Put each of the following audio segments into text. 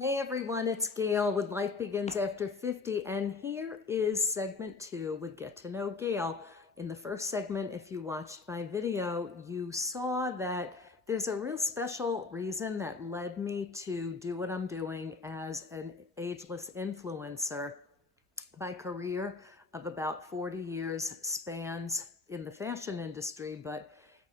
Hey everyone, it's Gail with Life Begins After 50, and here is segment 2 with Get to Know Gail. In the first segment, if you watched my video, you saw that there's a real special reason that led me to do what I'm doing as an ageless influencer. My career of about 40 years spans in the fashion industry, but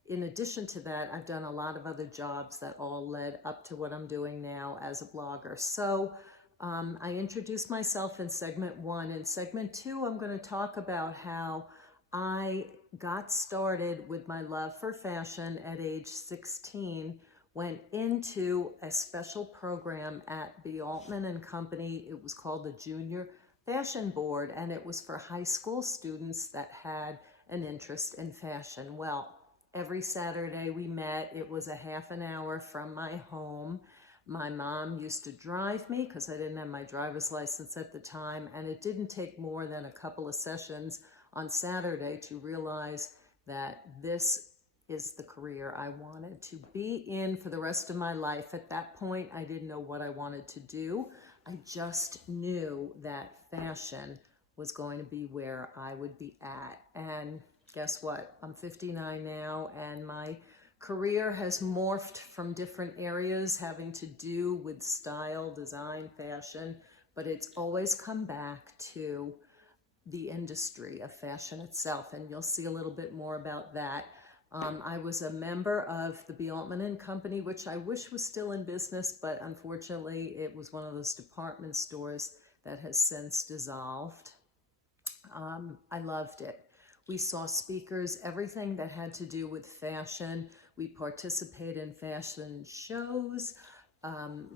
in addition to that, I've done a lot of other jobs that all led up to what I'm doing now as a blogger. So I introduced myself in segment 1. In segment 2, I'm going to talk about how I got started with my love for fashion at age 16, went into a special program at B. Altman and Company. It was called the Junior Fashion Board, and it was for high school students that had an interest in fashion. Well, every Saturday we met. It was a half an hour from my home. My mom used to drive me because I didn't have my driver's license at the time, and it didn't take more than a couple of sessions on Saturday to realize that this is the career I wanted to be in for the rest of my life. At that point, I didn't know what I wanted to do. I just knew that fashion was going to be where I would be at. And guess what? I'm 59 now, and my career has morphed from different areas having to do with style, design, fashion, but it's always come back to the industry of fashion itself, and you'll see a little bit more about that. I was a member of the B. Altman and Company, which I wish was still in business, but unfortunately it was one of those department stores that has since dissolved. I loved it. We saw speakers, everything that had to do with fashion. We participated in fashion shows.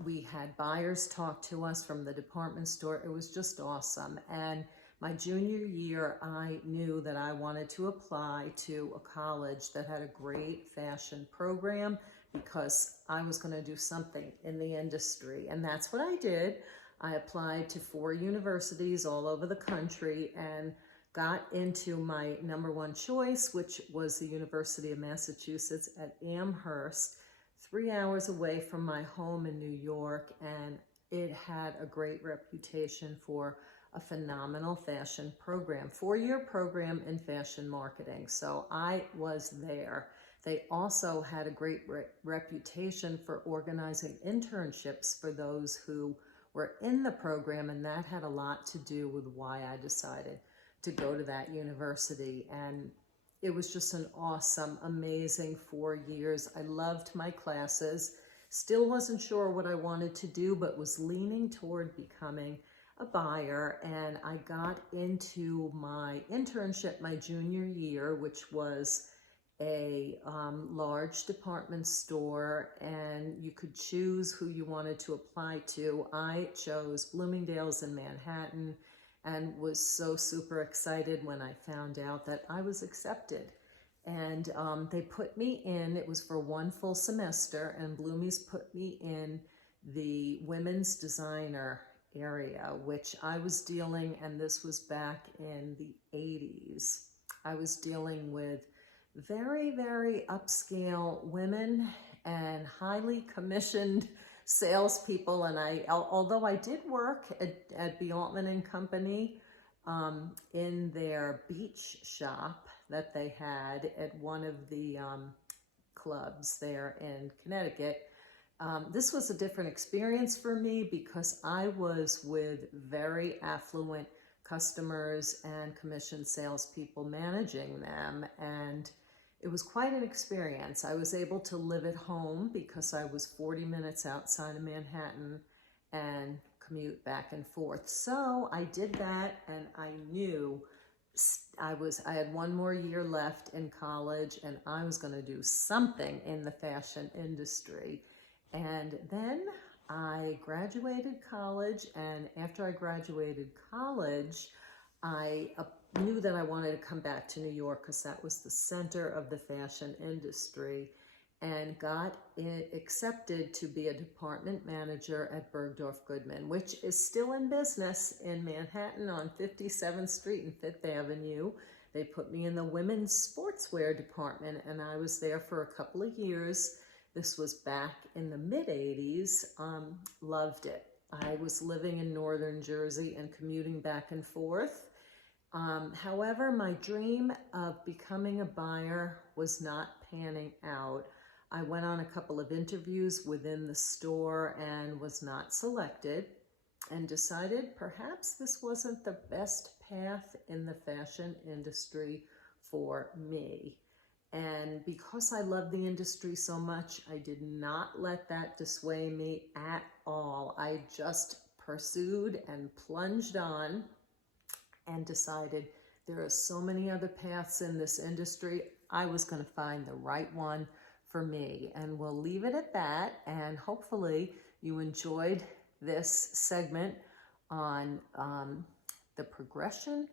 We had buyers talk to us from the department store. It was just awesome. And my junior year, I knew that I wanted to apply to a college that had a great fashion program because I was going to do something in the industry. And that's what I did. I applied to 4 universities all over the country and got into my #1 choice, which was the University of Massachusetts at Amherst, 3 hours away from my home in New York, and it had a great reputation for a phenomenal fashion program, 4-year program in fashion marketing. So I was there. They also had a great reputation for organizing internships for those who were in the program, and that had a lot to do with why I decided to go to that university. And it was just an awesome, amazing 4 years. I loved my classes. Still wasn't sure what I wanted to do, but was leaning toward becoming a buyer. And I got into my internship my junior year, which was a large department store, and you could choose who you wanted to apply to. I chose Bloomingdale's in Manhattan and was so super excited when I found out that I was accepted. And they put me in, it was for 1 full semester, and Bloomies put me in the women's designer area, which I was dealing, and this was back in the 80s. I was dealing with very, very upscale women and highly commissioned salespeople. And although I did work at B. Altman and Company in their beach shop that they had at one of the clubs there in Connecticut, this was a different experience for me because I was with very affluent customers and commissioned salespeople managing them, and it was quite an experience. I was able to live at home because I was 40 minutes outside of Manhattan and commute back and forth. So I did that, and I knew I had 1 more year left in college, and I was going to do something in the fashion industry. And then I graduated college, and after I graduated college, I knew that I wanted to come back to New York because that was the center of the fashion industry, and got accepted to be a department manager at Bergdorf Goodman, which is still in business in Manhattan on 57th Street and 5th Avenue. They put me in the women's sportswear department, and I was there for a couple of years. This was back in the mid-'80s. Loved it. I was living in northern Jersey and commuting back and forth. However, my dream of becoming a buyer was not panning out. I went on a couple of interviews within the store and was not selected, and decided perhaps this wasn't the best path in the fashion industry for me. And because I love the industry so much, I did not let that dissuade me at all. I just pursued and plunged on and decided there are so many other paths in this industry. I was going to find the right one for me. And we'll leave it at that. And hopefully you enjoyed this segment on the progression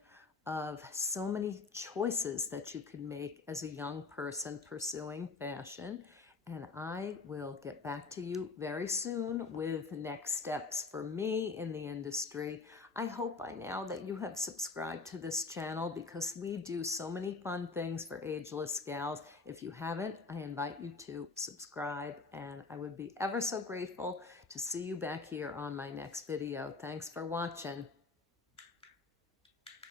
of so many choices that you can make as a young person pursuing fashion. And I will get back to you very soon with next steps for me in the industry. I hope by now that you have subscribed to this channel, because we do so many fun things for ageless gals. If you haven't, I invite you to subscribe, and I would be ever so grateful to see you back here on my next video. Thanks for watching.